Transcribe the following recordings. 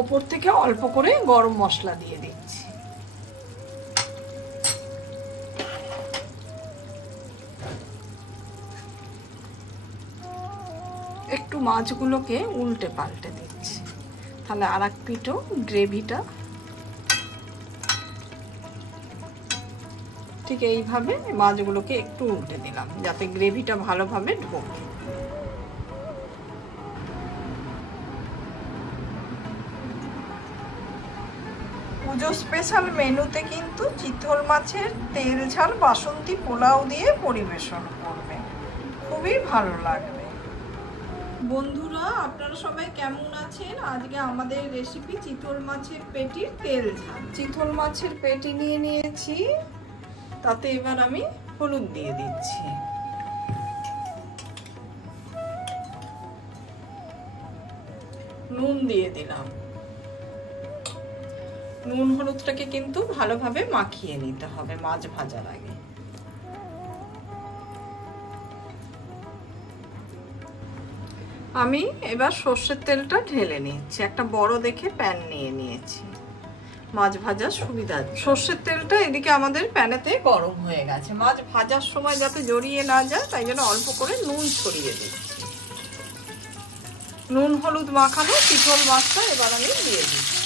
ওপর থেকে অল্প করে গরম মশলা দিয়ে দিচ্ছি। একটু মাছগুলোকে উল্টে পাল্টে দিচ্ছি, তাহলে আর এক পিঠও গ্রেভিটা ঠিক এইভাবে মাছগুলোকে একটু উল্টে দিলাম যাতে গ্রেভিটা ভালোভাবে ঢোকে। পুজো স্পেশাল মেনুতে কিন্তু চিতল মাছের তেল ঝাল বাসন্তী পোলাও দিয়ে পরিবেশন করবে, খুবই ভালো লাগবে। বন্ধুরা, আপনারা সবাই কেমন আছেন? আজকে আমাদের রেসিপি চিতল মাছের পেটির তেল ঝাল। চিতল মাছের পেটি নিয়ে নিয়েছি, তাতে এবার আমি হলুদ দিয়ে দিচ্ছি। নুন দিয়ে দিলাম। নুন হলুদটাকে কিন্তু ভালোভাবে মাখিয়ে নিতে হবে মাছ ভাজার আগে। আমি এবার সর্ষের তেলটা ঢেলে নিচ্ছি। একটা বড় দেখে প্যান নিয়ে নিয়েছি মাছ ভাজার সুবিধা। সর্ষের তেলটা এদিকে আমাদের প্যানেতে গরম হয়ে গেছে। মাছ ভাজার সময় যাতে জড়িয়ে না যায় তাই জন্য অল্প করে নুন ছড়িয়ে দিচ্ছি। নুন হলুদ মাখানো চিতল মাছটা এবার আমি দিয়ে দিচ্ছি।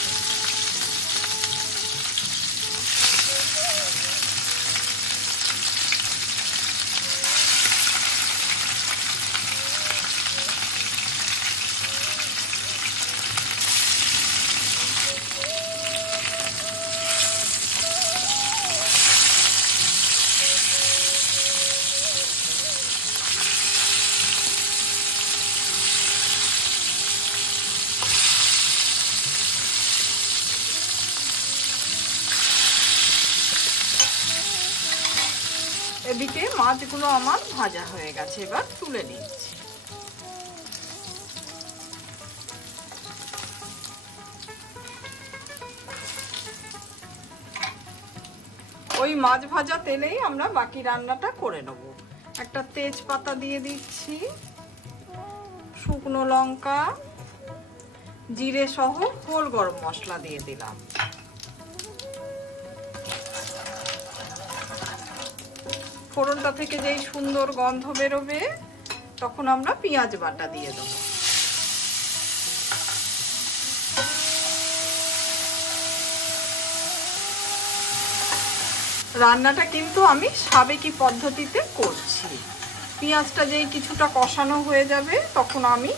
এদিকে মাছগুলো আমার ভাজা হয়ে গেছে, এবার তুলে নিচ্ছি। ওই মাছ ভাজা তেলেই আমরা বাকি রান্নাটা করে নেব। একটা তেজপাতা দিয়ে দিচ্ছি, শুকনো লঙ্কা, জিরে সহ হোল গরম মশলা দিয়ে দিলাম। ফোড়নটা থেকে যেই সুন্দর গন্ধ বেরোবে তখন আমরা পেঁয়াজ বাটা দিয়ে দেব। রান্নাটা কিন্তু আমি সাবেকি পদ্ধতিতে করছি। পেঁয়াজটা যেই কিছুটা কষানো হয়ে যাবে তখন আমি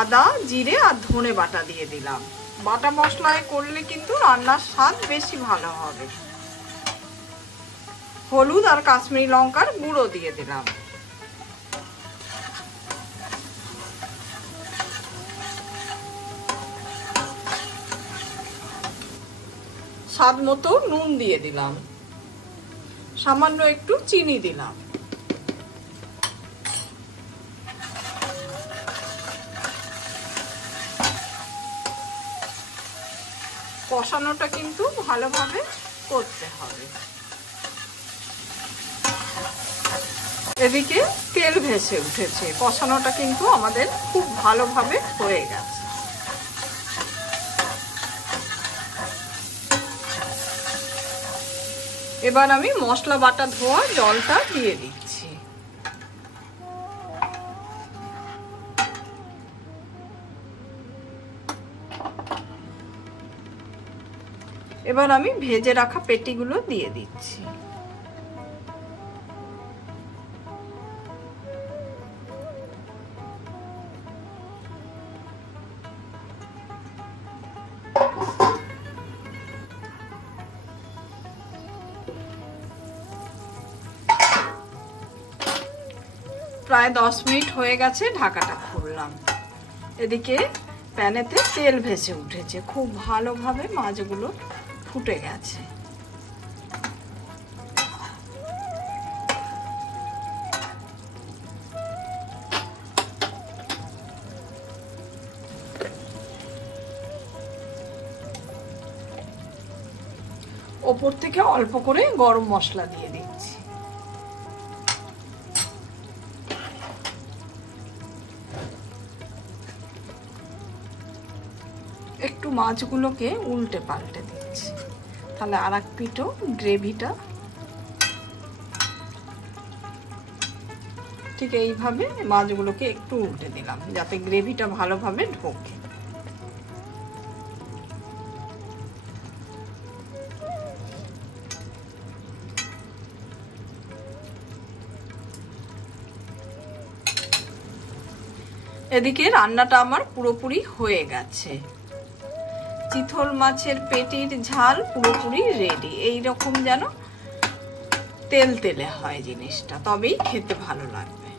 আদা, জিরে আর ধনে বাটা দিয়ে দিলাম। বাটা মশলায় করলে কিন্তু রান্নার স্বাদ বেশি ভালো হবে। হলুদ আর কাশ্মীরি লঙ্কার গুঁড়ো দিয়ে দিলাম। স্বাদ মতো নুন দিয়ে দিলাম, সামান্য একটু চিনি দিলাম। কষানোটা কিন্তু ভালোভাবে করতে হবে। এদিকে তেল ভেসে উঠেছে, কষানোটা কিন্তু আমাদের খুব ভালোভাবে হয়ে গেছে। এবার আমি মশলা বাটা ধোয়া জলটা দিয়ে দিচ্ছি। এবার আমি ভেজে রাখা পেটিগুলো দিয়ে দিচ্ছি। প্রায় 10 মিনিট হয়ে গেছে, ঢাকাটা খুললাম। এদিকে প্যানেতে তেল ভেসে উঠেছে, খুব ভালোভাবে মাছগুলো ফুটে গেছে। ওপর থেকে অল্প করে গরম মশলা দিয়ে দিচ্ছি। একটু মাছগুলোকে উল্টে পাল্টে দিচ্ছি, তাহলে আর এক পিঠও গ্রেভিটা ঠিক এইভাবে মাছগুলোকে একটু উল্টে দিলাম যাতে গ্রেভিটা ভালোভাবে ঢোকে। এদিকে রান্নাটা আমার পুরোপুরি হয়ে গেছে। চিতল মাছের পেটির ঝাল পুরোপুরি রেডি। এই রকম যেন তেল তেলে হয় জিনিসটা, তবেই খেতে ভালো লাগবে।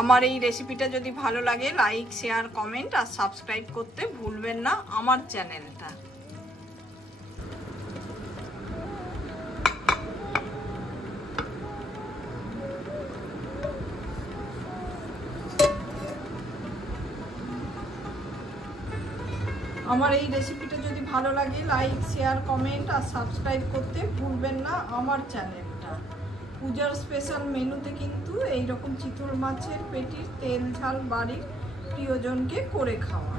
আমার এই রেসিপিটা যদি ভালো লাগে লাইক, শেয়ার, কমেন্ট আর সাবস্ক্রাইব করতে ভুলবেন না আমার চ্যানেলটা। আমার এই রেসিপিটা যদি ভালো লাগে লাইক, শেয়ার, কমেন্ট আর সাবস্ক্রাইব করতে ভুলবেন না আমার চ্যানেলটা। পূজার স্পেশাল মেনুতে কিন্তু এইরকম চিতল মাছের পেটির তেল ঝাল বাড়ির প্রিয়জনকে করে খাওয়া।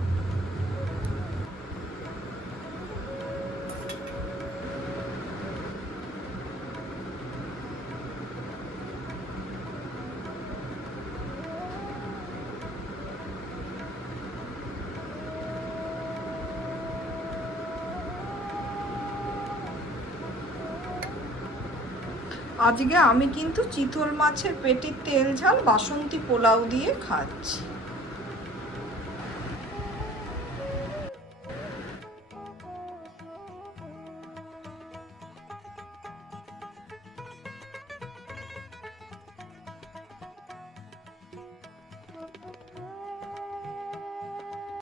আজকে আমি কিন্তু চিতল মাছের পেটির তেল ঝাল বাসন্তী পোলাও দিয়ে খাচ্ছি।